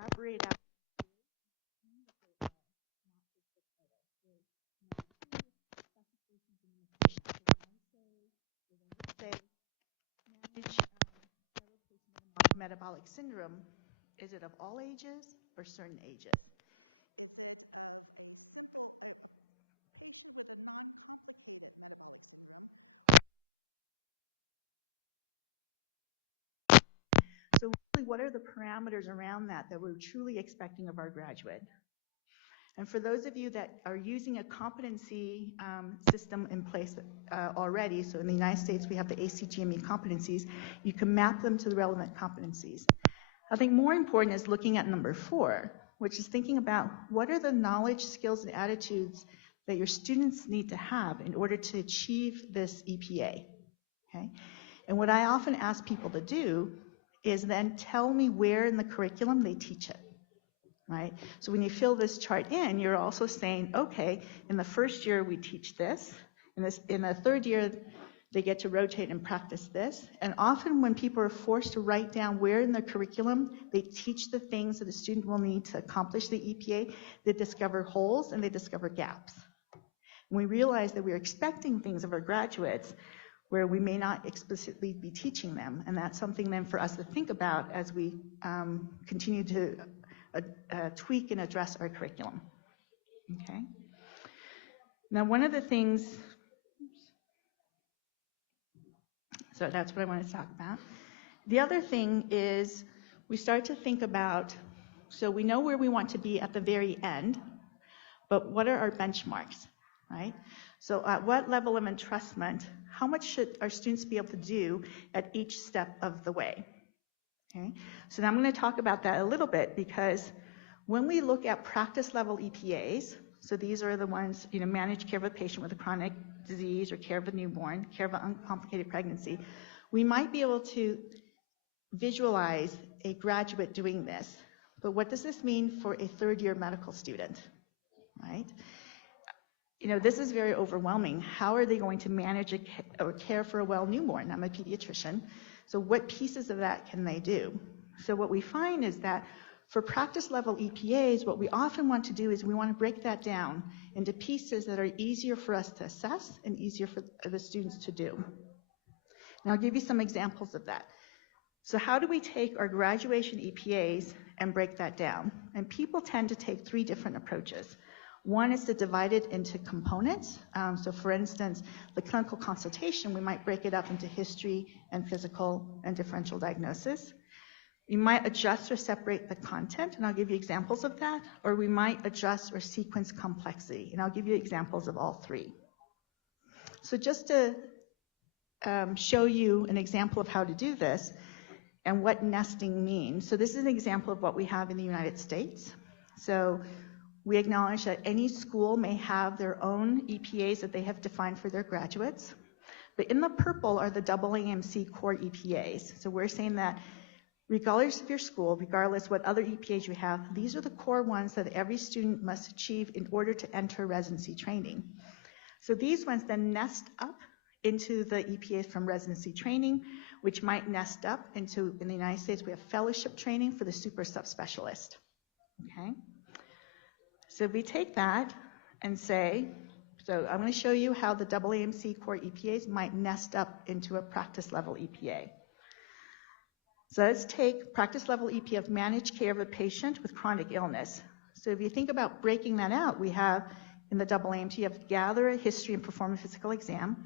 elaborate out say manage metabolic syndrome. Is it of all ages or certain ages? So really, what are the parameters around that we're truly expecting of our graduate? And for those of you that are using a competency system in place already, so in the United States we have the ACGME competencies, you can map them to the relevant competencies. I think more important is looking at number 4, which is thinking about what are the knowledge, skills, and attitudes that your students need to have in order to achieve this EPA, okay? And what I often ask people to do is then tell me where in the curriculum they teach it, right? So when you fill this chart in, you're also saying, okay, in the first year we teach this, in the third year they get to rotate and practice this. And often when people are forced to write down where in the curriculum they teach the things that the student will need to accomplish the EPA, they discover holes and they discover gaps. And we realize that we're expecting things of our graduates where we may not explicitly be teaching them. And that's something then for us to think about as we continue to tweak and address our curriculum, okay? Now, one of the things, so that's what I want to talk about. The other thing is we start to think about, so we know where we want to be at the very end, but what are our benchmarks, right? So at what level of entrustment, how much should our students be able to do at each step of the way, okay? So now I'm going to talk about that a little bit because when we look at practice level EPAs, so these are the ones, manage care of a patient with a chronic disease or care of a newborn, care of an uncomplicated pregnancy, we might be able to visualize a graduate doing this. But what does this mean for a third-year medical student, right? This is very overwhelming. How are they going to manage or care for a well newborn? I'm a pediatrician. So what pieces of that can they do? So what we find is that for practice level EPAs, what we often want to do is we want to break that down into pieces that are easier for us to assess and easier for the students to do. And I'll give you some examples of that. So how do we take our graduation EPAs and break that down? And people tend to take 3 different approaches. One is to divide it into components. So for instance, the clinical consultation, we might break it up into history and physical and differential diagnosis. We might adjust or separate the content, and I'll give you examples of that, or we might adjust or sequence complexity, and I'll give you examples of all 3. So just to show you an example of how to do this and what nesting means. So this is an example of what we have in the United States. So we acknowledge that any school may have their own EPAs that they have defined for their graduates, but in the purple are the AAMC core EPAs. So we're saying that regardless of your school, regardless what other EPAs you have, these are the core ones that every student must achieve in order to enter residency training. So these ones then nest up into the EPAs from residency training, which might nest up into, in the United States, we have fellowship training for the super subspecialist, okay? So if we take that and say, so I'm going to show you how the AAMC core EPAs might nest up into a practice level EPA. So let's take practice level EPA of managed care of a patient with chronic illness. So if you think about breaking that out, we have in the AAMT, you have gather a history and perform a physical exam,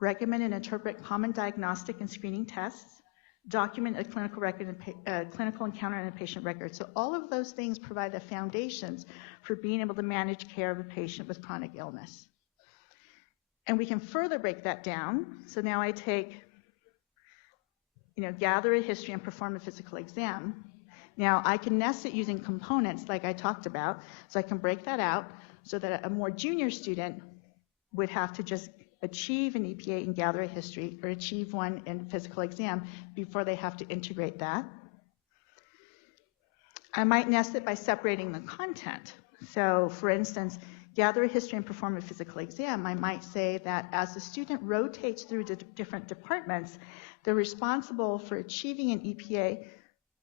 recommend and interpret common diagnostic and screening tests, document a clinical record and clinical encounter and a patient record. So all of those things provide the foundations for being able to manage care of a patient with chronic illness. And we can further break that down. So now I take, gather a history and perform a physical exam. Now I can nest it using components like I talked about, so I can break that out so that a more junior student would have to just achieve an EPA and gather a history or achieve one in physical exam before they have to integrate that. I might nest it by separating the content. So for instance, gather a history and perform a physical exam, I might say that as the student rotates through different departments, they're responsible for achieving an EPA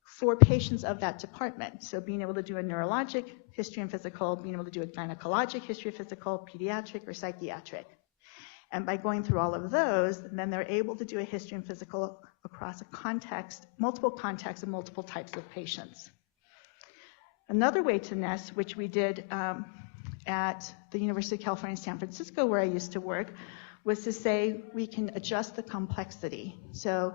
for patients of that department. So being able to do a neurologic history and physical, being able to do a gynecologic history and physical, pediatric or psychiatric. And by going through all of those, then they're able to do a history and physical across a context, multiple contexts and multiple types of patients. Another way to nest, which we did at the University of California, San Francisco, where I used to work, was to say we can adjust the complexity. So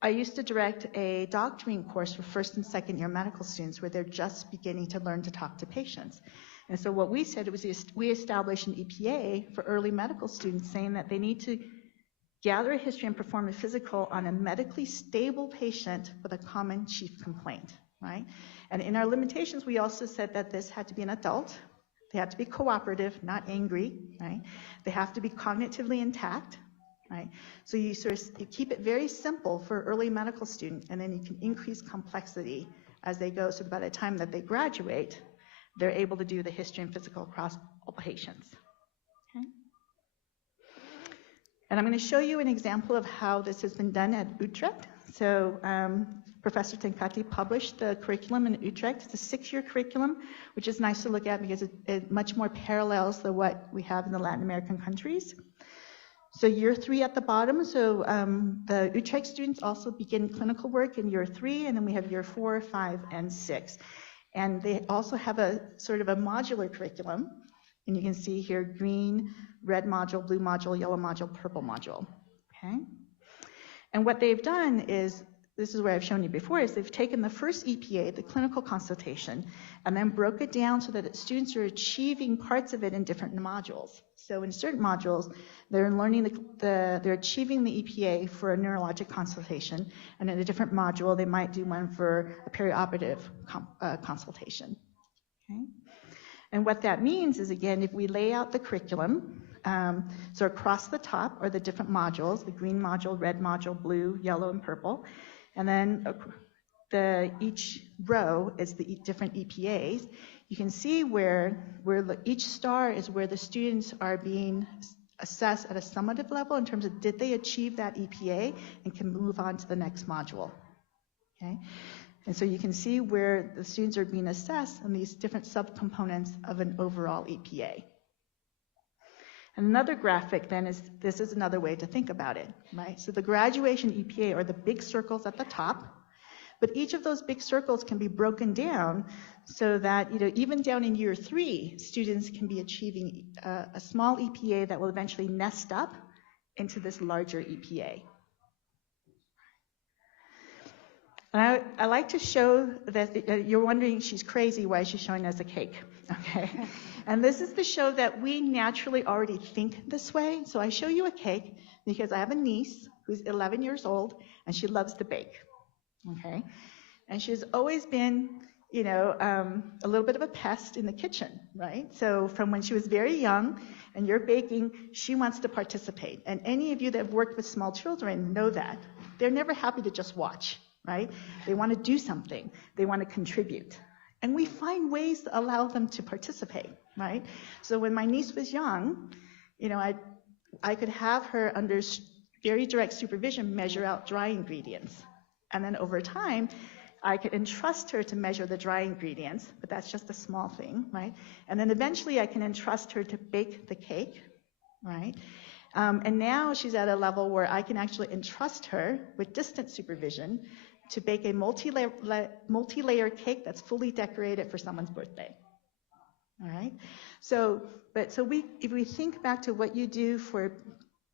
I used to direct a doctoring course for first and second year medical students where they're just beginning to learn to talk to patients. And so what we said was we established an EPA for early medical students saying that they need to gather a history and perform a physical on a medically stable patient with a common chief complaint, right? And in our limitations, we also said that this had to be an adult. They had to be cooperative, not angry, right? They have to be cognitively intact, right? So you keep it very simple for early medical student, and then you can increase complexity as they go. So by the time that they graduate, they're able to do the history and physical across all patients. Okay? And I'm going to show you an example of how this has been done at Utrecht. So Professor Tenkati published the curriculum in Utrecht. It's a 6-year curriculum, which is nice to look at because it much more parallels to what we have in the Latin American countries. So year 3 at the bottom, so the Utrecht students also begin clinical work in year 3, and then we have year 4, 5, and 6. And they also have a sort of a modular curriculum, and you can see here green, red module, blue module, yellow module, purple module, okay? And what they've done is, this is where I've shown you before, is they've taken the first EPA, the clinical consultation, and then broke it down so that students are achieving parts of it in different modules. So in certain modules, they're learning they're achieving the EPA for a neurologic consultation, and in a different module, they might do one for a perioperative consultation. Okay? And what that means is, again, if we lay out the curriculum, so across the top are the different modules, the green module, red module, blue, yellow, and purple, and then each row is the different EPAs. You can see where each star is where the students are being assessed at a summative level in terms of did they achieve that EPA and can move on to the next module. Okay? And so you can see where the students are being assessed on these different subcomponents of an overall EPA. And another graphic then is, this is another way to think about it, right? So the graduation EPA are the big circles at the top, but each of those big circles can be broken down so that, even down in year 3, students can be achieving a small EPA that will eventually nest up into this larger EPA. And I like to show that you're wondering, she's crazy, why is she showing us a cake? Okay. And this is to show that we naturally already think this way. So I show you a cake because I have a niece who's 11 years old and she loves to bake. Okay. And she's always been, a little bit of a pest in the kitchen, right? So from when she was very young and you're baking, she wants to participate. And any of you that have worked with small children know that. They're never happy to just watch, right? They want to do something. They want to contribute. And we find ways to allow them to participate, right? So when my niece was young, I could have her under very direct supervision measure out dry ingredients. And then over time, I could entrust her to measure the dry ingredients, but that's just a small thing, right? And then eventually I can entrust her to bake the cake, right? And now she's at a level where I can actually entrust her with distant supervision to bake a multi-layer cake that's fully decorated for someone's birthday. All right? If we think back to what you do for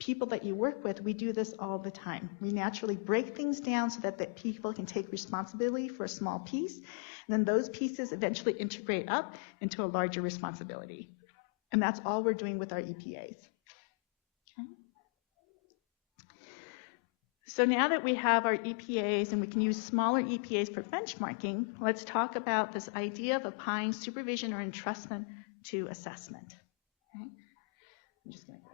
people that you work with, we do this all the time. We naturally break things down so that the people can take responsibility for a small piece, and then those pieces eventually integrate up into a larger responsibility. And that's all we're doing with our EPAs. Okay. So now that we have our EPAs and we can use smaller EPAs for benchmarking, let's talk about this idea of applying supervision or entrustment to assessment. Okay. I'm just going to grab.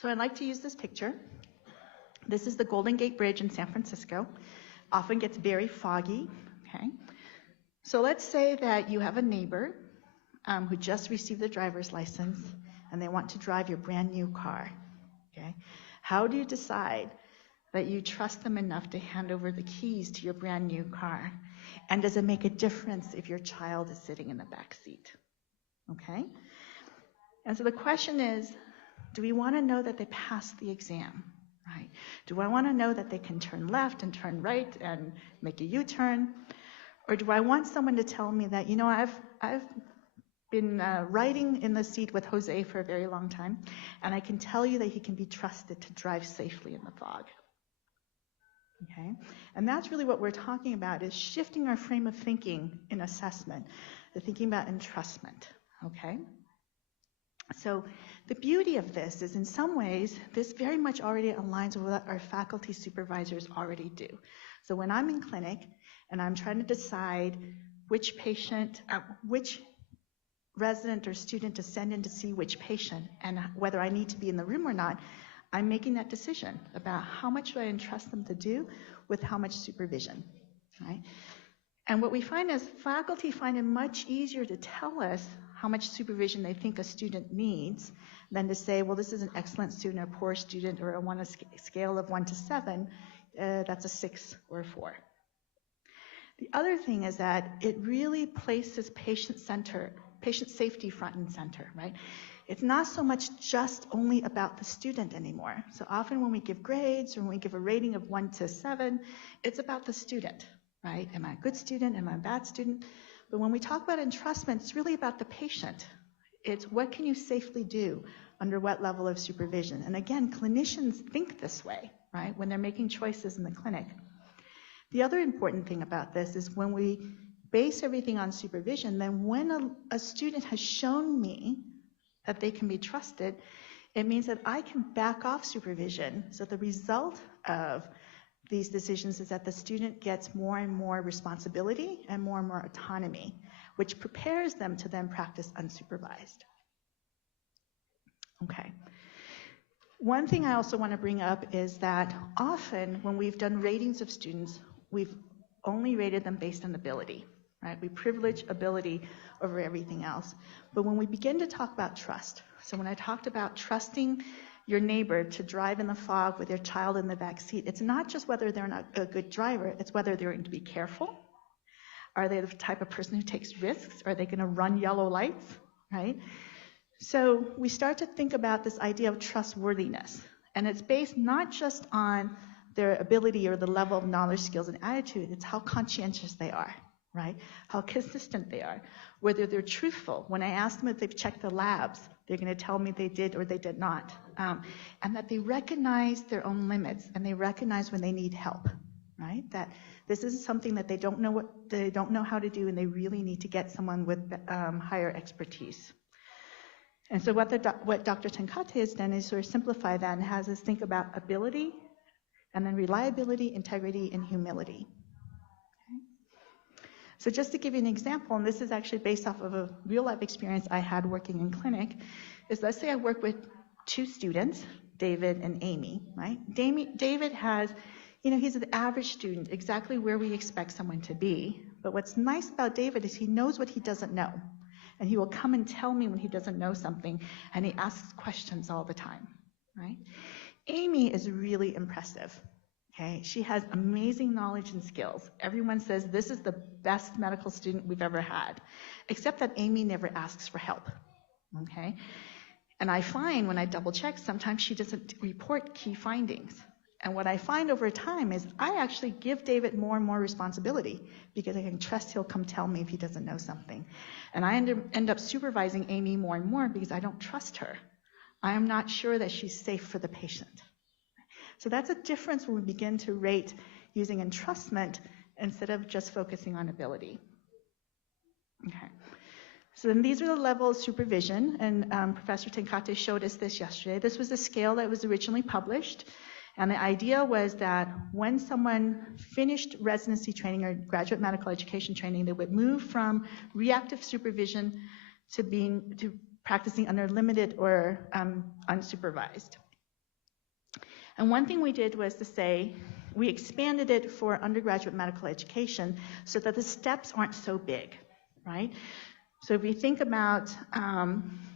So I'd like to use this picture. This is the Golden Gate Bridge in San Francisco. Often gets very foggy, okay? So let's say that you have a neighbor who just received their driver's license and they want to drive your brand new car, Okay? How do you decide that you trust them enough to hand over the keys to your brand new car? And does it make a difference if your child is sitting in the back seat? Okay? And so the question is, do we want to know that they passed the exam? Right? Do I want to know that they can turn left and turn right and make a U-turn? Or do I want someone to tell me that, you know, I've been riding in the seat with Jose for a very long time, and I can tell you that he can be trusted to drive safely in the fog. Okay? And that's really what we're talking about, is shifting our frame of thinking in assessment, the thinking about entrustment. Okay? So the beauty of this is, in some ways, this very much already aligns with what our faculty supervisors already do. So when I'm in clinic and I'm trying to decide which patient, which resident or student to send in to see which patient and whether I need to be in the room or not, I'm making that decision about how much do I entrust them to do with how much supervision, right? And what we find is faculty find it much easier to tell us how much supervision they think a student needs than to say, well, this is an excellent student or a poor student, or on a scale of 1 to 7, that's a 6 or a 4. The other thing is that it really places patient safety front and center, right? It's not so much just only about the student anymore. So often when we give grades or when we give a rating of 1 to 7, it's about the student, right? Am I a good student? Am I a bad student? But when we talk about entrustment, it's really about the patient. It's what can you safely do under what level of supervision? And again, clinicians think this way, right, when they're making choices in the clinic. The other important thing about this is when we base everything on supervision, then when a student has shown me that they can be trusted, it means that I can back off supervision. So the result of these decisions is that the student gets more and more responsibility and more autonomy, which prepares them to then practice unsupervised. Okay. One thing I also want to bring up is that often when we've done ratings of students, we've only rated them based on ability, right? We privilege ability over everything else. But when we begin to talk about trust, so when I talked about trusting your neighbor to drive in the fog with your child in the back seat, it's not just whether they're not a good driver, it's whether they're going to be careful. Are they the type of person who takes risks? Are they going to run yellow lights, right? So we start to think about this idea of trustworthiness, and it's based not just on their ability or the level of knowledge, skills, and attitude, it's how conscientious they are, right? How consistent they are, whether they're truthful. When I ask them if they've checked the labs, they're going to tell me they did or they did not, and that they recognize their own limits and they recognize when they need help, right? That this is something that they don't know how to do, and they really need to get someone with higher expertise. And so what Dr. Tenkate has done is sort of simplify that and has us think about ability, and then reliability, integrity, and humility. Okay. So just to give you an example, and this is actually based off of a real-life experience I had working in clinic, is let's say I work with 2 students, David and Amy, right? David has, he's an average student, exactly where we expect someone to be. But what's nice about David is he knows what he doesn't know. And he will come and tell me when he doesn't know something, and he asks questions all the time, right? Amy is really impressive, okay? She has amazing knowledge and skills. Everyone says this is the best medical student we've ever had, except that Amy never asks for help, okay? And I find when I double check, sometimes she doesn't report key findings. And what I find over time is I actually give David more and more responsibility because I can trust he'll come tell me if he doesn't know something. And I end up supervising Amy more and more because I don't trust her. I am not sure that she's safe for the patient. So that's a difference when we begin to rate using entrustment instead of just focusing on ability. Okay. So then these are the levels of supervision, and Professor Tenkate showed us this yesterday. This was a scale that was originally published. And the idea was that when someone finished residency training or graduate medical education training, they would move from reactive supervision to practicing under limited or unsupervised. And one thing we did was to say, we expanded it for undergraduate medical education so that the steps aren't so big, right? So if we think about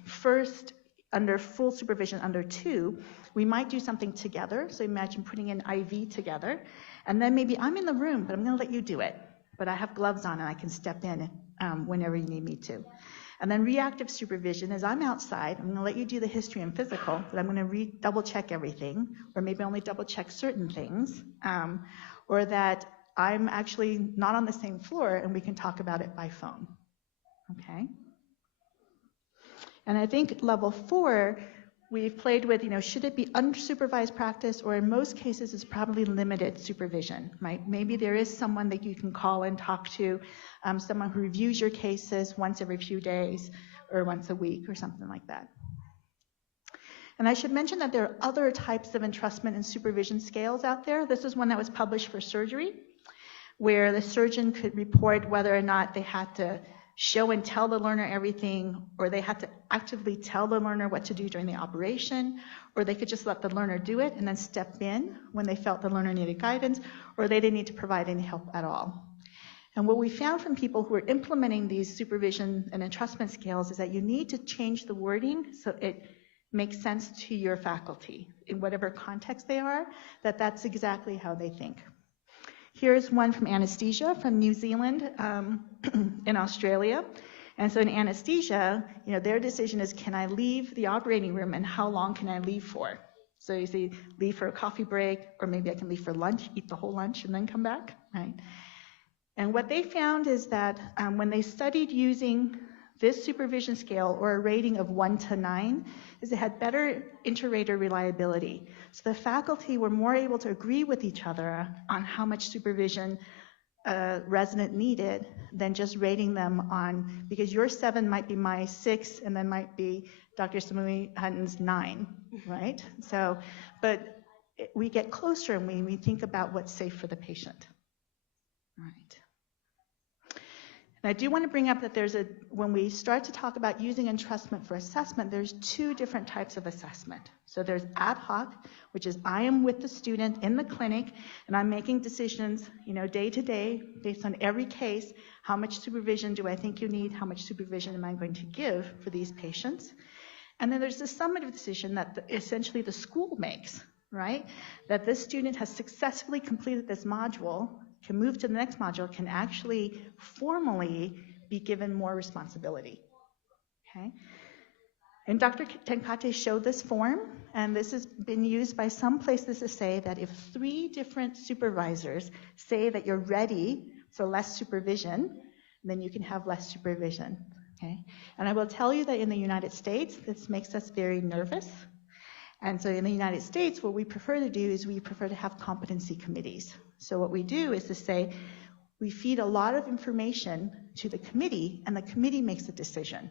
first under full supervision under 2, we might do something together. So imagine putting an IV together, and then maybe I'm in the room, but I'm going to let you do it. But I have gloves on, and I can step in whenever you need me to. And then reactive supervision is I'm outside, I'm going to let you do the history and physical, but I'm going to double check everything, or maybe only double check certain things, or that I'm actually not on the same floor and we can talk about it by phone. Okay? And I think level 4, we've played with, should it be unsupervised practice, or in most cases it's probably limited supervision, right? Maybe there is someone that you can call and talk to, someone who reviews your cases once every few days or once a week or something like that. And I should mention that there are other types of entrustment and supervision scales out there. This is one that was published for surgery, where the surgeon could report whether or not they had to show and tell the learner everything, or they had to actively tell the learner what to do during the operation, or they could just let the learner do it and then step in when they felt the learner needed guidance, or they didn't need to provide any help at all. And what we found from people who are implementing these supervision and entrustment scales is that you need to change the wording so it makes sense to your faculty in whatever context they are, that's exactly how they think. Here's one from anesthesia from New Zealand in Australia. And so in anesthesia, their decision is, can I leave the operating room and how long can I leave for? So you see, leave for a coffee break, or maybe I can leave for lunch, eat the whole lunch and then come back, right? And what they found is that when they studied using this supervision scale, or a rating of 1 to 9, is it had better inter-rater reliability. So the faculty were more able to agree with each other on how much supervision a resident needed than just rating them on, because your 7 might be my 6, and then might be Dr. Samui Hutton's 9, right? So, but we get closer and we think about what's safe for the patient. All right. And I do want to bring up that when we start to talk about using entrustment for assessment, there's 2 different types of assessment. So there's ad hoc, which is I am with the student in the clinic, and I'm making decisions, day to day, based on every case. How much supervision do I think you need? How much supervision am I going to give for these patients? And then there's the summative decision that essentially the school makes, right? That this student has successfully completed this module, can move to the next module, can actually formally be given more responsibility, okay? And Dr. Tenkate showed this form, and this has been used by some places to say that if 3 different supervisors say that you're ready for less supervision, then you can have less supervision, okay? And I will tell you that in the United States, this makes us very nervous. And so in the United States, what we prefer to do is we prefer to have competency committees. So what we do is to say, we feed a lot of information to the committee, and the committee makes a decision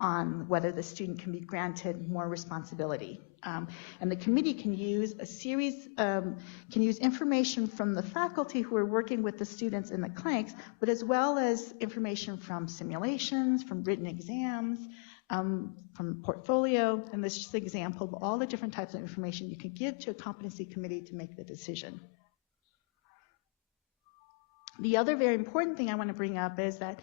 on whether the student can be granted more responsibility. And the committee can use can use information from the faculty who are working with the students in the clinics, but as well as information from simulations, from written exams, from portfolio, and this is just an example of all the different types of information you can give to a competency committee to make the decision. The other very important thing I want to bring up is that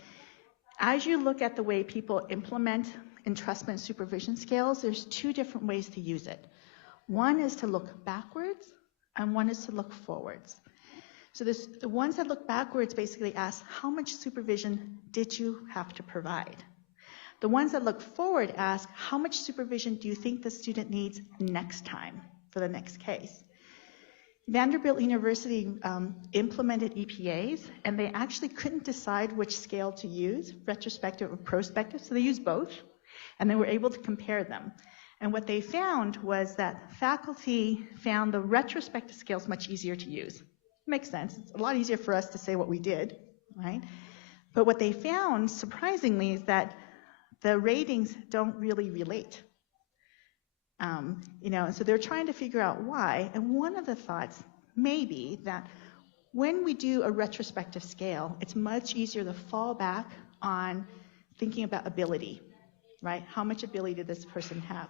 as you look at the way people implement entrustment supervision scales, there's 2 different ways to use it. One is to look backwards, and one is to look forwards. So the ones that look backwards basically ask, how much supervision did you have to provide? The ones that look forward ask, how much supervision do you think the student needs next time for the next case? Vanderbilt University implemented EPAs, and they actually couldn't decide which scale to use, retrospective or prospective, so they used both, and they were able to compare them. And what they found was that faculty found the retrospective scales much easier to use. Makes sense. It's a lot easier for us to say what we did, right? But what they found, surprisingly, is that the ratings don't really relate. So they're trying to figure out why. And one of the thoughts may be that when we do a retrospective scale, it's much easier to fall back on thinking about ability, right? How much ability did this person have?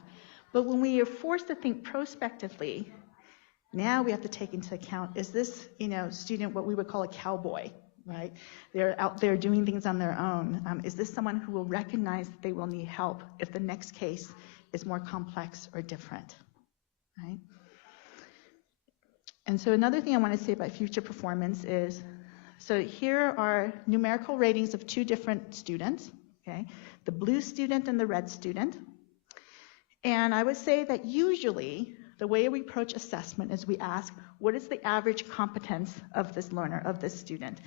But when we are forced to think prospectively, now we have to take into account, is this, student what we would call a cowboy, right? They're out there doing things on their own. Is this someone who will recognize that they will need help if the next case is more complex or different, right? And so another thing I want to say about future performance is, so here are numerical ratings of two different students, okay? The blue student and the red student. And I would say that usually the way we approach assessment is we ask, what is the average competence of this learner, of this student?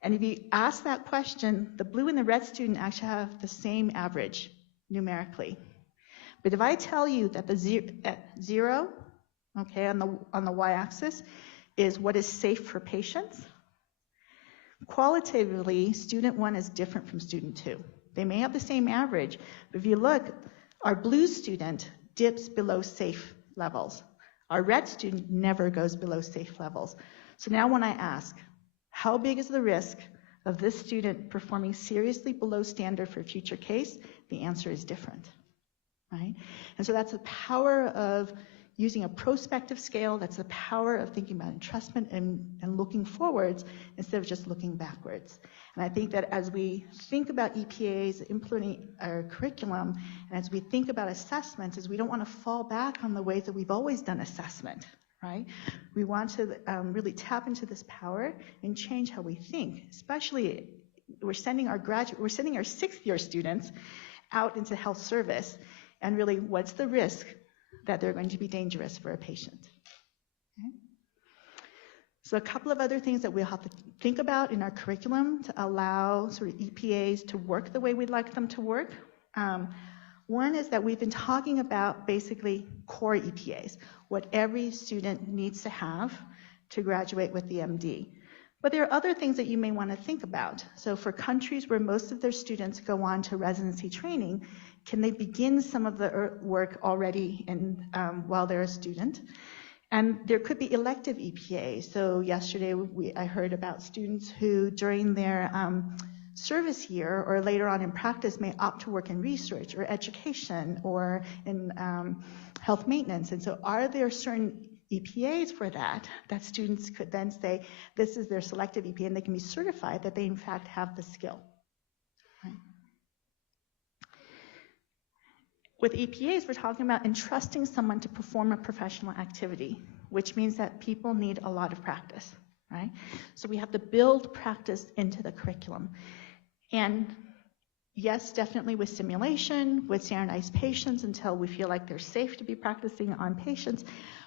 And if you ask that question, the blue and the red student actually have the same average numerically. But if I tell you that the zero, okay, on the y-axis is what is safe for patients, qualitatively, student 1 is different from student 2. They may have the same average, but if you look, our blue student dips below safe levels. Our red student never goes below safe levels. So now when I ask, how big is the risk of this student performing seriously below standard for a future case, the answer is different, right? And so that's the power of using a prospective scale. That's the power of thinking about entrustment and looking forwards instead of just looking backwards. And I think that as we think about EPAs, implementing our curriculum, and as we think about assessments, is we don't want to fall back on the ways that we've always done assessment, right? We want to really tap into this power and change how we think. Especially, we're sending our 6th-year students out into health service, and really, what's the risk that they're going to be dangerous for a patient? Okay. So a couple of other things that we'll have to think about in our curriculum to allow sort of EPAs to work the way we'd like them to work. One is that we've been talking about basically core EPAs, what every student needs to have to graduate with the MD. But there are other things that you may want to think about. So for countries where most of their students go on to residency training, can they begin some of the work already while they're a student? And there could be elective EPAs. So yesterday I heard about students who during their service year or later on in practice may opt to work in research or education or in health maintenance. And so are there certain EPAs for that students could then say this is their selective EPA, and they can be certified that they in fact have the skill. Right. With EPAs, we're talking about entrusting someone to perform a professional activity, which means that people need a lot of practice, right? So we have to build practice into the curriculum. And yes, definitely with simulation, with standardized patients until we feel like they're safe to be practicing on patients,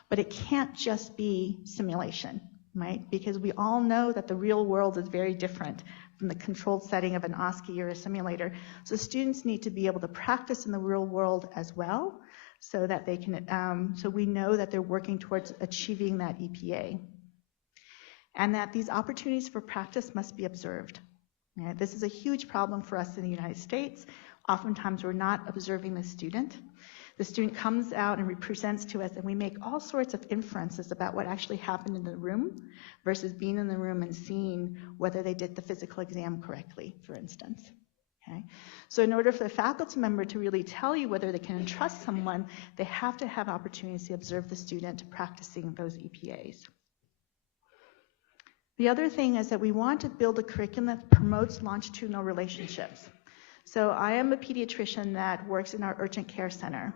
but it can't just be simulation, right? Because we all know that the real world is very different from the controlled setting of an OSCE or a simulator. So students need to be able to practice in the real world as well, so that they can, so we know that they're working towards achieving that EPA. And that these opportunities for practice must be observed. Right? This is a huge problem for us in the United States. Oftentimes we're not observing the student. The student comes out and presents to us, and we make all sorts of inferences about what actually happened in the room versus being in the room and seeing whether they did the physical exam correctly, for instance. Okay? So in order for the faculty member to really tell you whether they can entrust someone, they have to have opportunities to observe the student practicing those EPAs. The other thing is that we want to build a curriculum that promotes longitudinal relationships. So I am a pediatrician that works in our urgent care center.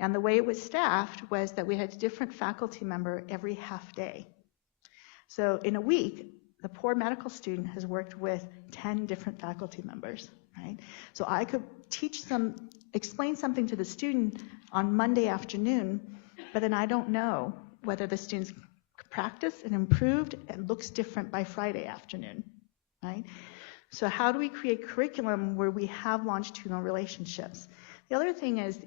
And the way it was staffed was that we had a different faculty member every half day. So in a week, the poor medical student has worked with 10 different faculty members, right? So I could explain something to the student on Monday afternoon, but then I don't know whether the student's practiced and improved and looks different by Friday afternoon, right? So how do we create curriculum where we have longitudinal relationships? The other thing is,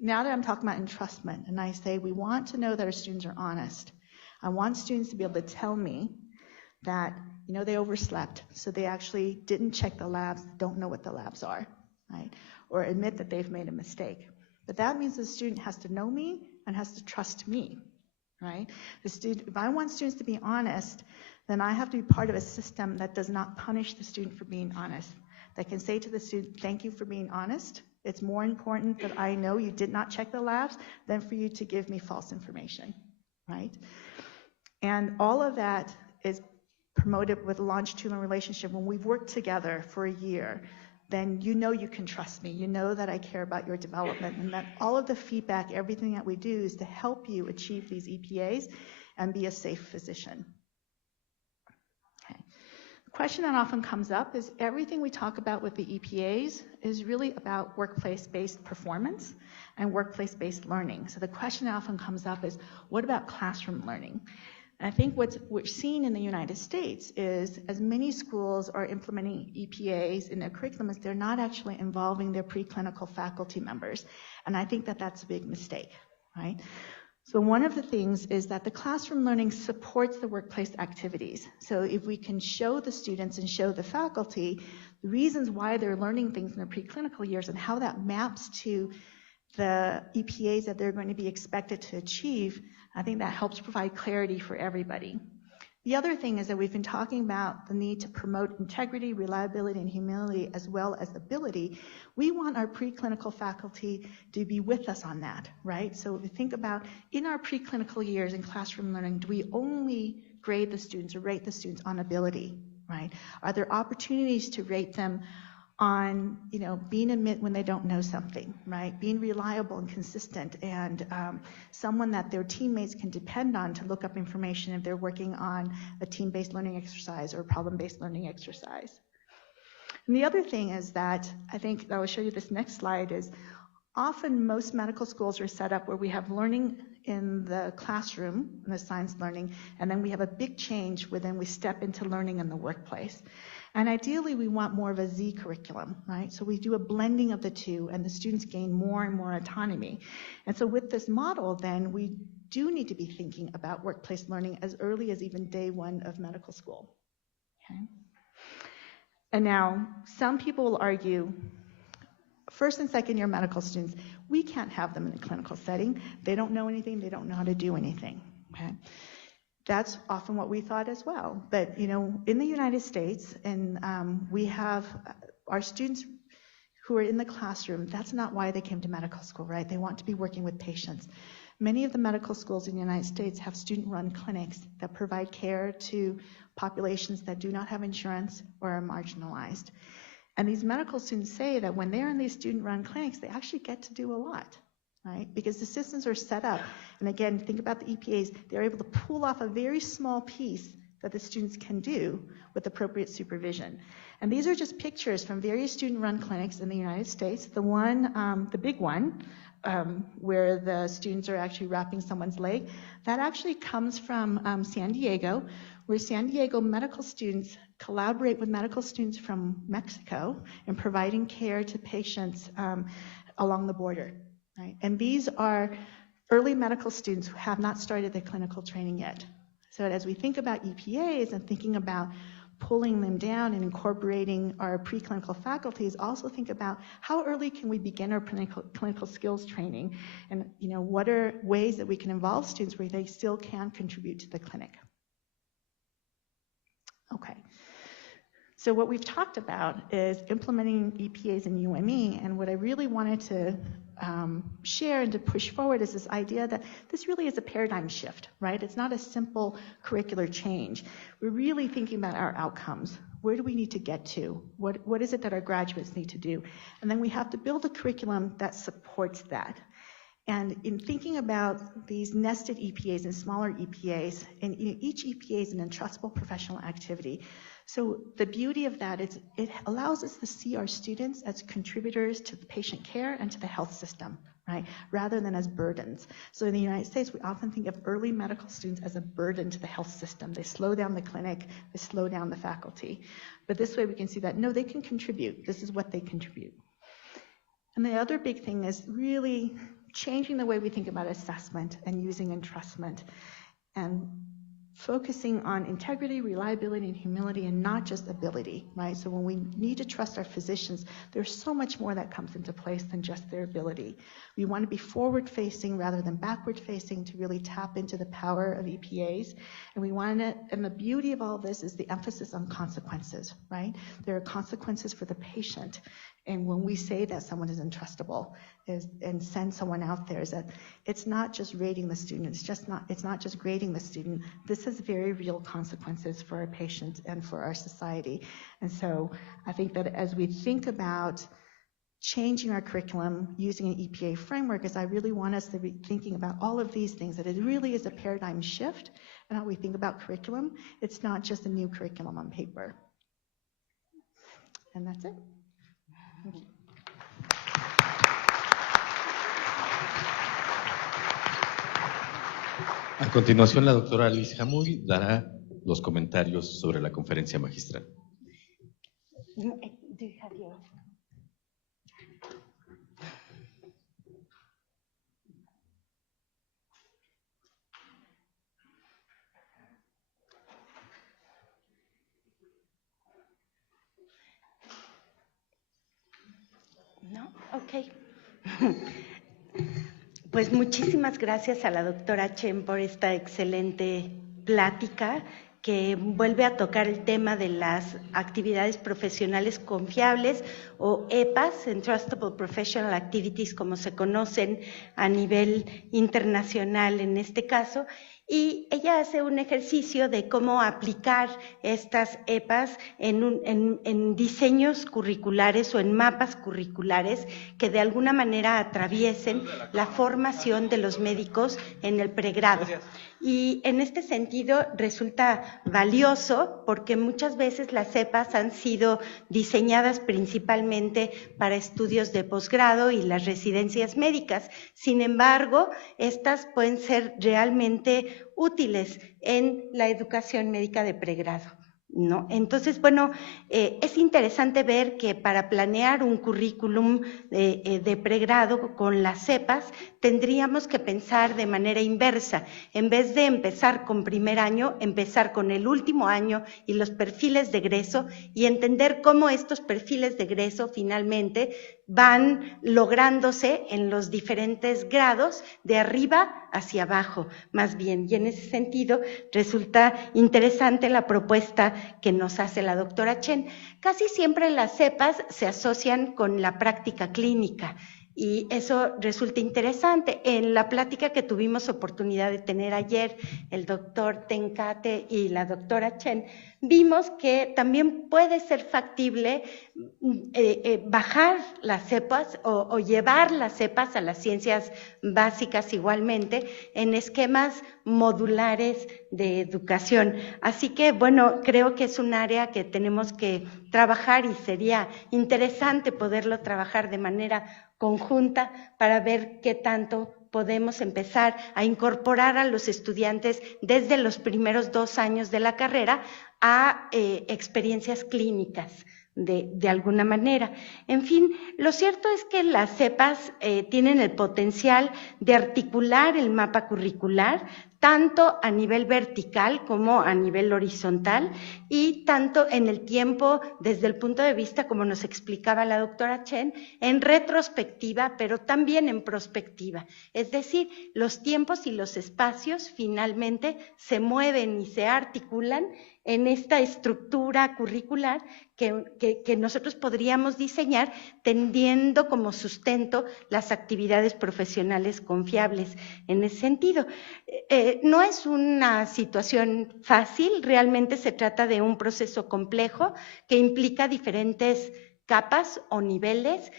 now that I'm talking about entrustment, and I say we want to know that our students are honest. I want students to be able to tell me that, they overslept, so they actually didn't check the labs, don't know what the labs are, right? Or admit that they've made a mistake. But that means the student has to know me and has to trust me, right? If I want students to be honest, then I have to be part of a system that does not punish the student for being honest, that can say to the student, thank you for being honest. It's more important that I know you did not check the labs than for you to give me false information, right? And all of that is promoted with a longitudinal relationship. When we've worked together for a year, then you can trust me. You know that I care about your development, and that all of the feedback, everything that we do is to help you achieve these EPAs. and be a safe physician. Okay. The question that often comes up is everything we talk about with the EPAs is really about workplace-based performance and workplace-based learning. So the question that often comes up is, what about classroom learning? And I think what's we're seeing in the United States is as many schools are implementing EPAs in their curriculum, is they're not actually involving their preclinical faculty members. And I think that that's a big mistake, right? So one of the things is that the classroom learning supports the workplace activities. So if we can show the students and show the faculty the reasons why they're learning things in their preclinical years and how that maps to the EPAs that they're going to be expected to achieve, I think that helps provide clarity for everybody. The other thing is that we've been talking about the need to promote integrity, reliability, and humility as well as ability. We want our preclinical faculty to be with us on that, right? So if we think about in our preclinical years in classroom learning, do we only grade the students or rate the students on ability, right? Are there opportunities to rate them on, being admit when they don't know something, right? Being reliable and consistent and someone that their teammates can depend on to look up information if they're working on a team-based learning exercise or a problem-based learning exercise. And the other thing is that I think I will show you this next slide is often most medical schools are set up where we have learning in the classroom, in the science learning, and then we have a big change where then we step into learning in the workplace. And ideally, we want more of a Z curriculum, right? So we do a blending of the two, and the students gain more and more autonomy. And so with this model, then, we do need to be thinking about workplace learning as early as even day one of medical school, okay? And now, some people will argue, first and second year medical students, we can't have them in a clinical setting. They don't know anything, they don't know how to do anything, okay? That's often what we thought as well. But, in the United States, and we have our students who are in the classroom, that's not why they came to medical school, right? They want to be working with patients. Many of the medical schools in the United States have student-run clinics that provide care to populations that do not have insurance or are marginalized. And these medical students say that when they're in these student-run clinics, they actually get to do a lot, right? Because the systems are set up. And again, think about the EPAs. They're able to pull off a very small piece that the students can do with appropriate supervision. And these are just pictures from various student-run clinics in the United States. The one, the big one, where the students are actually wrapping someone's leg, that actually comes from San Diego, where San Diego medical students collaborate with medical students from Mexico in providing care to patients along the border. Right? And these are early medical students who have not started their clinical training yet. So as we think about EPAs and thinking about pulling them down and incorporating our preclinical faculties, also think about how early can we begin our clinical skills training, and what are ways that we can involve students where they still can contribute to the clinic. Okay. So what we've talked about is implementing EPAs in UME, and what I really wanted to share and to push forward is this idea that this really is a paradigm shift, right? It's not a simple curricular change. We're really thinking about our outcomes. Where do we need to get to? What is it that our graduates need to do? And then we have to build a curriculum that supports that. And in thinking about these nested EPAs and smaller EPAs, and each EPA is an entrustable professional activity. So the beauty of that is it allows us to see our students as contributors to the patient care and to the health system, right? Rather than as burdens. So in the United States, we often think of early medical students as a burden to the health system. They slow down the clinic, they slow down the faculty. But this way we can see that, no, they can contribute. This is what they contribute. And the other big thing is really changing the way we think about assessment and using entrustment and focusing on integrity, reliability, and humility, and not just ability, right? So when we need to trust our physicians, there's so much more that comes into place than just their ability. We want to be forward-facing rather than backward-facing to really tap into the power of EPAs. And we want to, and the beauty of all this is the emphasis on consequences, right? There are consequences for the patient. And when we say that someone is entrustable and send someone out there, is that it's not just rating the student, it's not just grading the student. This has very real consequences for our patients and for our society. And so I think that as we think about changing our curriculum using an EPA framework is I really want us to be thinking about all of these things, that it really is a paradigm shift in how we think about curriculum. It's not just a new curriculum on paper. And that's it. Thank you. A continuación, la doctora Liz Hamuy dará los comentarios sobre la conferencia magistral. ¿No? Ok. Pues muchísimas gracias a la doctora Chen por esta excelente plática que vuelve a tocar el tema de las actividades profesionales confiables o EPAs, entrustable professional activities, como se conocen a nivel internacional en este caso. Y ella hace un ejercicio de cómo aplicar estas EPAs en diseños curriculares o en mapas curriculares que de alguna manera atraviesen la formación de los médicos en el pregrado. Y en este sentido resulta valioso porque muchas veces las EPAs han sido diseñadas principalmente para estudios de posgrado y las residencias médicas. Sin embargo, estas pueden ser realmente útiles en la educación médica de pregrado, ¿no? Entonces, bueno, es interesante ver que para planear un currículum de pregrado con las EPAs tendríamos que pensar de manera inversa. En vez de empezar con primer año, empezar con el último año y los perfiles de egreso y entender cómo estos perfiles de egreso finalmente van lográndose en los diferentes grados de arriba hacia abajo, más bien. Y en ese sentido resulta interesante la propuesta que nos hace la doctora Chen. Casi siempre las cepas se asocian con la práctica clínica y eso resulta interesante. En la plática que tuvimos oportunidad de tener ayer, el doctor Tenkate y la doctora Chen, vimos que también puede ser factible bajar las cepas o llevar las cepas a las ciencias básicas igualmente en esquemas modulares de educación. Así que, bueno, creo que es un área que tenemos que trabajar y sería interesante poderlo trabajar de manera conjunta para ver qué tanto podemos empezar a incorporar a los estudiantes desde los primeros 2 años de la carrera a experiencias clínicas de alguna manera. En fin, lo cierto es que las cepas tienen el potencial de articular el mapa curricular tanto a nivel vertical como a nivel horizontal y tanto en el tiempo desde el punto de vista, como nos explicaba la doctora Chen, en retrospectiva, pero también en prospectiva. Es decir, los tiempos y los espacios finalmente se mueven y se articulan en esta estructura curricular que nosotros podríamos diseñar teniendo como sustento las actividades profesionales confiables. En ese sentido, no es una situación fácil, realmente se trata de un proceso complejo que implica diferentes capas o niveles,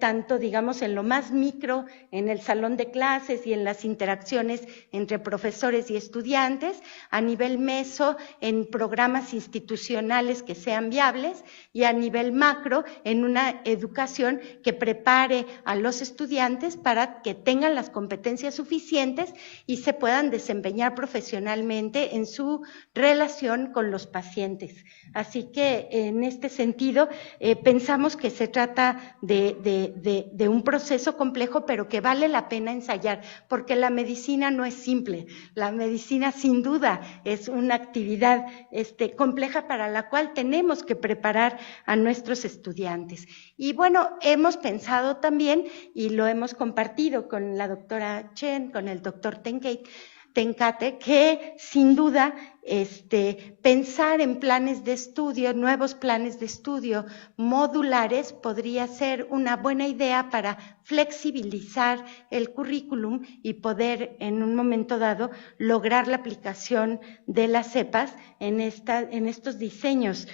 tanto digamos en lo más micro, en el salón de clases y en las interacciones entre profesores y estudiantes, a nivel meso, en programas institucionales que sean viables y a nivel macro, en una educación que prepare a los estudiantes para que tengan las competencias suficientes y se puedan desempeñar profesionalmente en su relación con los pacientes. Así que en este sentido pensamos que se trata de un proceso complejo, pero que vale la pena ensayar, porque la medicina no es simple. La medicina sin duda es una actividad compleja para la cual tenemos que preparar a nuestros estudiantes. Y bueno, hemos pensado también, y lo hemos compartido con la doctora Chen, con el doctor Tenkate, que sin duda pensar en planes de estudio, nuevos planes de estudio modulares podría ser una buena idea para flexibilizar el currículum y poder en un momento dado lograr la aplicación de las cepas en estos diseños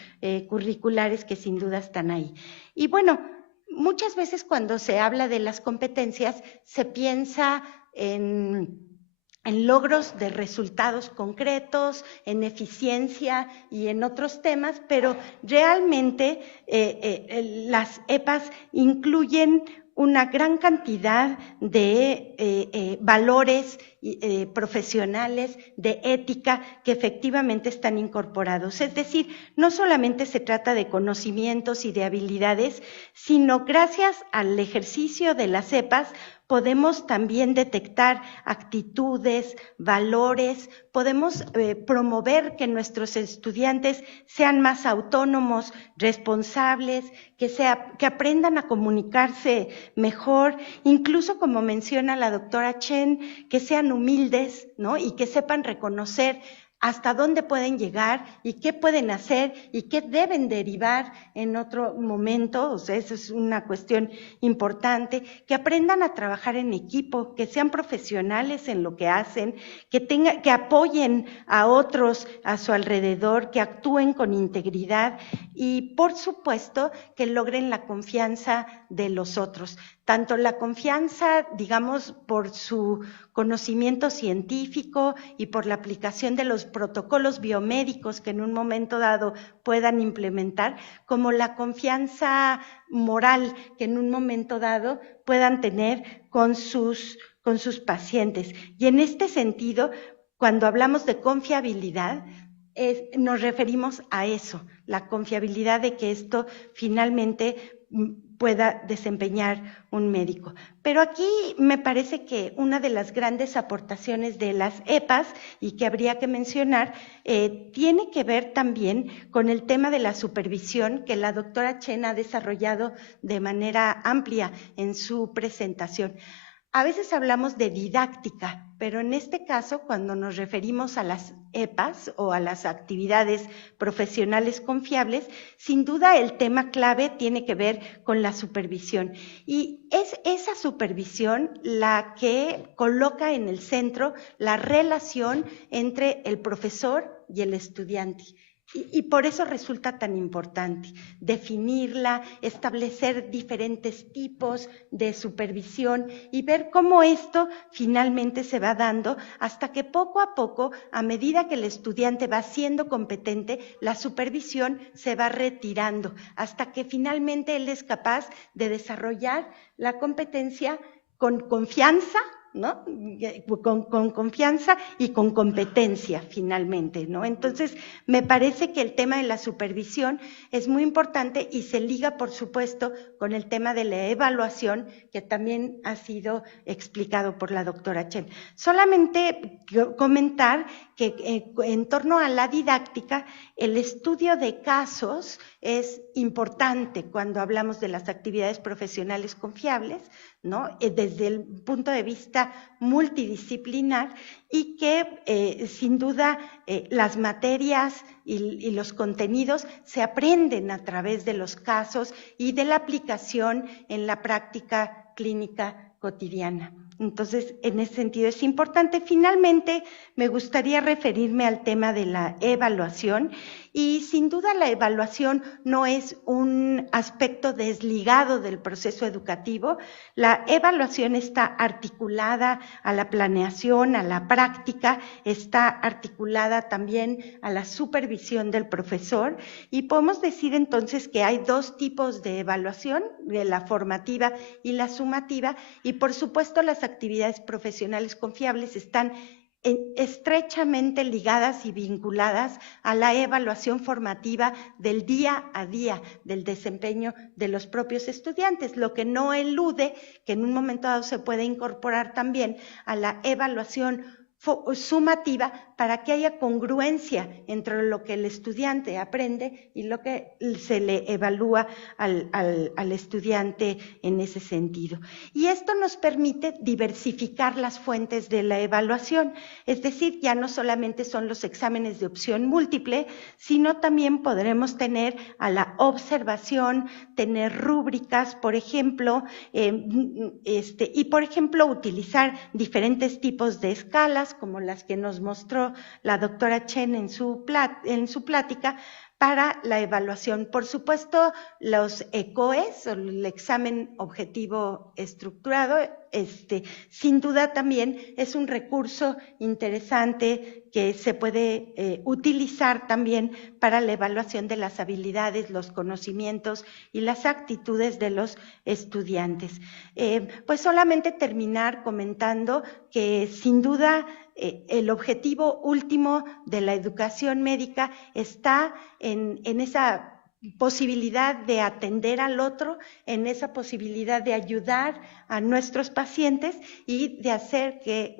curriculares que sin duda están ahí. Y bueno, muchas veces cuando se habla de las competencias se piensa en logros de resultados concretos, en eficiencia y en otros temas, pero realmente las EPAs incluyen una gran cantidad de valores profesionales, de ética, que efectivamente están incorporados. Es decir, no solamente se trata de conocimientos y de habilidades, sino gracias al ejercicio de las EPAs podemos también detectar actitudes, valores, podemos promover que nuestros estudiantes sean más autónomos, responsables, que aprendan a comunicarse mejor, incluso como menciona la doctora Chen, que sean humildes, ¿no? Y que sepan reconocer hasta dónde pueden llegar y qué pueden hacer y qué deben derivar en otro momento. O sea, eso es una cuestión importante, que aprendan a trabajar en equipo, que sean profesionales en lo que hacen, que apoyen a otros a su alrededor, que actúen con integridad y, por supuesto, que logren la confianza de los otros. Tanto la confianza, digamos, por su conocimiento científico y por la aplicación de los protocolos biomédicos que en un momento dado puedan implementar, como la confianza moral que en un momento dado puedan tener con sus pacientes. Y en este sentido, cuando hablamos de confiabilidad, nos referimos a eso, la confiabilidad de que esto finalmente pueda desempeñar un médico. Pero aquí me parece que una de las grandes aportaciones de las EPAs y que habría que mencionar tiene que ver también con el tema de la supervisión que la doctora Chen ha desarrollado de manera amplia en su presentación. A veces hablamos de didáctica, pero en este caso, cuando nos referimos a las EPAs o a las actividades profesionales confiables, sin duda el tema clave tiene que ver con la supervisión. Y es esa supervisión la que coloca en el centro la relación entre el profesor y el estudiante. Y por eso resulta tan importante definirla, establecer diferentes tipos de supervisión y ver cómo esto finalmente se va dando hasta que poco a poco, a medida que el estudiante va siendo competente, la supervisión se va retirando hasta que finalmente él es capaz de desarrollar la competencia con confianza, ¿no? Con confianza y con competencia finalmente, ¿no? Entonces, me parece que el tema de la supervisión es muy importante y se liga, por supuesto, con el tema de la evaluación, que también ha sido explicado por la doctora Chen. Solamente comentar que en torno a la didáctica, el estudio de casos es importante cuando hablamos de las actividades profesionales confiables, ¿no? Desde el punto de vista multidisciplinar y que sin duda las materias y los contenidos se aprenden a través de los casos y de la aplicación en la práctica clínica cotidiana. Entonces, en ese sentido es importante. Finalmente, me gustaría referirme al tema de la evaluación y sin duda la evaluación no es un aspecto desligado del proceso educativo. La evaluación está articulada a la planeación, a la práctica, está articulada también a la supervisión del profesor y podemos decir entonces que hay dos tipos de evaluación, de la formativa y la sumativa, y por supuesto las actividades profesionales confiables están estrechamente ligadas y vinculadas a la evaluación formativa del día a día del desempeño de los propios estudiantes, lo que no elude que en un momento dado se puede incorporar también a la evaluación sumativa para que haya congruencia entre lo que el estudiante aprende y lo que se le evalúa al estudiante en ese sentido. Y esto nos permite diversificar las fuentes de la evaluación, es decir, ya no solamente son los exámenes de opción múltiple, sino también podremos tener a la observación, tener rúbricas, por ejemplo, y por ejemplo utilizar diferentes tipos de escalas, como las que nos mostró la doctora Chen en su plática, para la evaluación. Por supuesto, los ECOES, o el examen objetivo estructurado, sin duda también es un recurso interesante que se puede utilizar también para la evaluación de las habilidades, los conocimientos y las actitudes de los estudiantes. Pues solamente terminar comentando que sin duda el objetivo último de la educación médica está en esa posibilidad de atender al otro, en esa posibilidad de ayudar a nuestros pacientes y de hacer que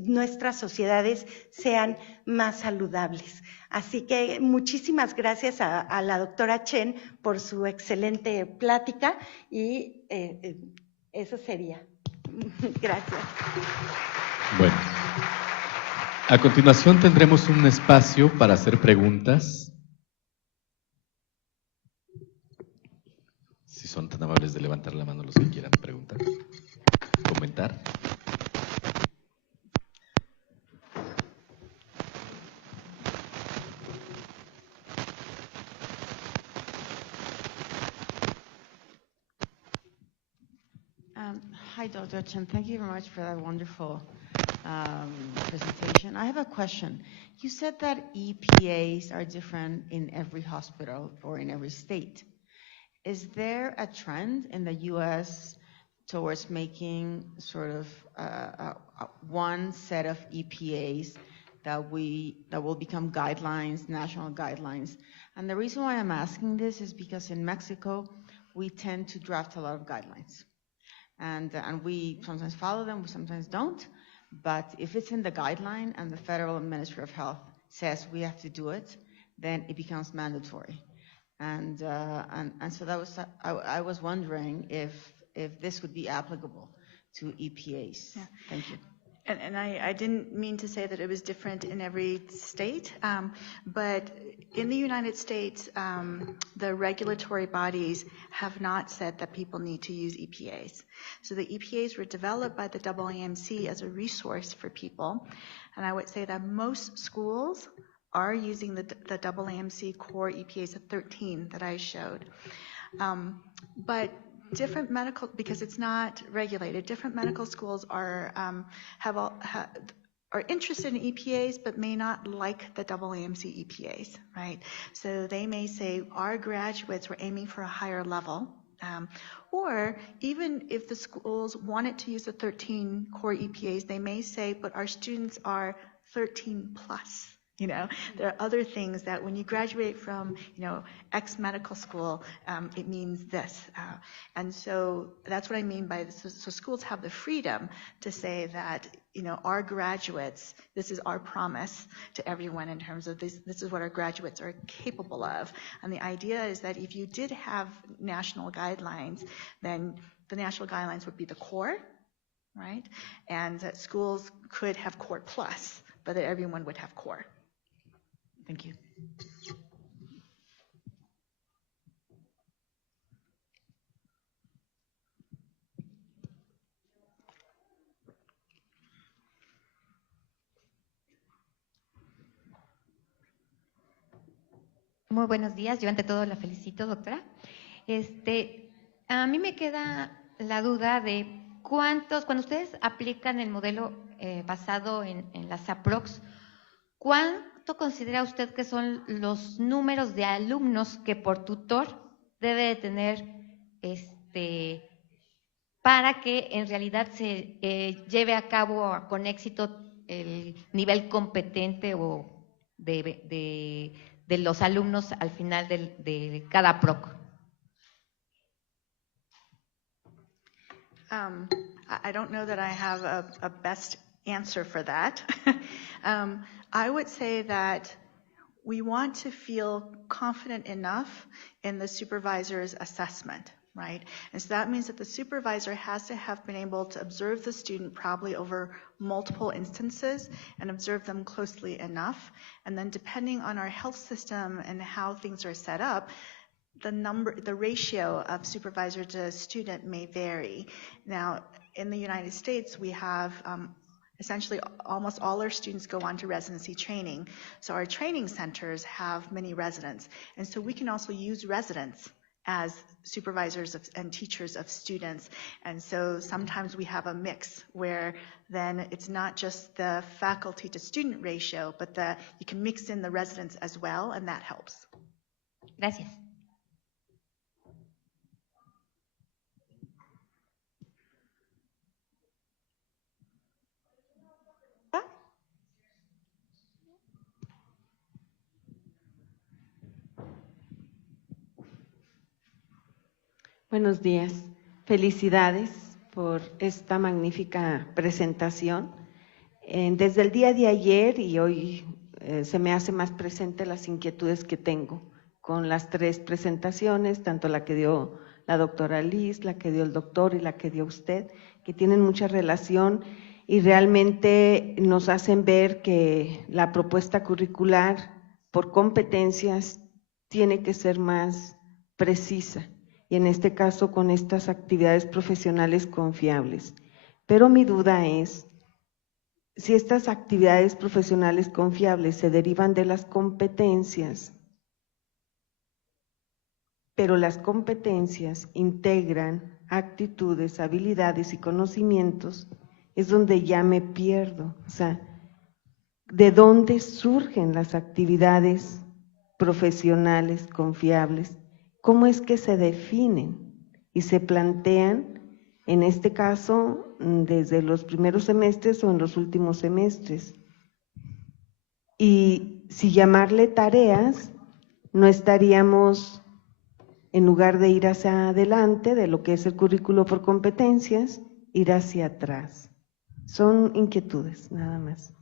nuestras sociedades sean más saludables. Así que muchísimas gracias a la doctora Chen por su excelente plática y eso sería. Gracias. Bueno, a continuación tendremos un espacio para hacer preguntas. Si son tan amables de levantar la mano los que quieran preguntar, comentar. Hi, Dr. Chen. Thank you very much for that wonderful presentation. I have a question. You said that EPAs are different in every hospital or in every state. Is there a trend in the U.S. towards making sort of one set of EPAs that will become guidelines, national guidelines? And the reason why I'm asking this is because in Mexico, we tend to draft a lot of guidelines. And we sometimes follow them, we sometimes don't. But if it's in the guideline and the Federal Ministry of Health says we have to do it, then it becomes mandatory. And so that was I was wondering if this would be applicable to EPAs. Yeah. Thank you. And I didn't mean to say that it was different in every state, but in the United States, the regulatory bodies have not said that people need to use EPAs. So the EPAs were developed by the AAMC as a resource for people, and I would say that most schools are using the AAMC core EPAs of 13 that I showed. But different medical, because it's not regulated, different medical schools are interested in EPAs, but may not like the AAMC EPAs, right? So they may say, our graduates were aiming for a higher level, or even if the schools wanted to use the 13 core EPAs, they may say, but our students are 13 plus. You know, there are other things that when you graduate from, X medical school, it means this. And so that's what I mean by this. So schools have the freedom to say that, our graduates, this is our promise to everyone in terms of this is what our graduates are capable of. And the idea is that if you did have national guidelines, then the national guidelines would be the core, right? And that schools could have core plus, but that everyone would have core. Thank you. Muy buenos días. Yo ante todo la felicito, doctora. A mí me queda la duda de cuando ustedes aplican el modelo basado en las APROX, ¿cuánto considera usted que son los números de alumnos que por tutor debe de tener para que en realidad se lleve a cabo con éxito el nivel competente o de los alumnos al final de cada PROC? I don't know that I have a best answer for that. I would say that we want to feel confident enough in the supervisor's assessment, right? And so that means that the supervisor has to have been able to observe the student probably over multiple instances and observe them closely enough. And then depending on our health system and how things are set up, the ratio of supervisor to student may vary. Now, in the United States, we have essentially almost all our students go on to residency training. So our training centers have many residents. And so we can also use residents as supervisors and teachers of students. And so sometimes we have a mix where then it's not just the faculty to student ratio, but you can mix in the residents as well, and that helps. Gracias. Buenos días, felicidades por esta magnífica presentación. Desde el día de ayer y hoy se me hace más presente las inquietudes que tengo con las tres presentaciones, tanto la que dio la doctora Liz, la que dio el doctor y la que dio usted, que tienen mucha relación y realmente nos hacen ver que la propuesta curricular por competencias tiene que ser más precisa. Y en este caso con estas actividades profesionales confiables. Pero mi duda es, si estas actividades profesionales confiables se derivan de las competencias, pero las competencias integran actitudes, habilidades y conocimientos, es donde ya me pierdo. O sea, ¿de dónde surgen las actividades profesionales confiables? ¿Cómo es que se definen y se plantean, en este caso, desde los primeros semestres o en los últimos semestres? Y si llamarle tareas, no estaríamos, en lugar de ir hacia adelante, de lo que es el currículo por competencias, ir hacia atrás. Son inquietudes, nada más.